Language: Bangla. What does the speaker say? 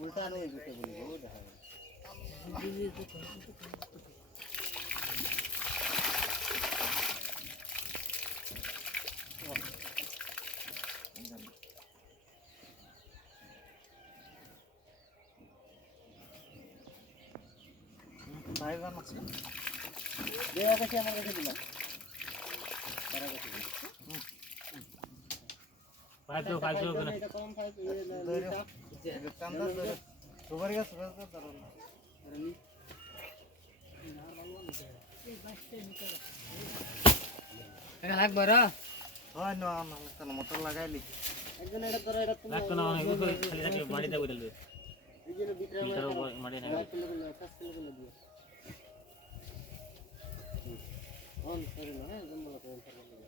উল্টা নিয়ে দিতে বলবো দেখা বাইরে মাছ দেয়া কাছে আমার কাছে দিলাম তারা কাছে ফাইভ না এটা কম ফাইভ ধরে কান্দা ধরে সুপারি গাছ ধরো না নি না ভালো না এই বাইকটা নিতে এটা লাগবে রে হয় না না মোটর লাগাইলি একজন এটা ধরে এটা তুমি লাগতো না অনেক খালি রাখি বাড়িতে বইতে দিবে এই যে ভিতরে মাটি না কাজ করে দিও অন করে না হ্যাঁ জম্বলা করে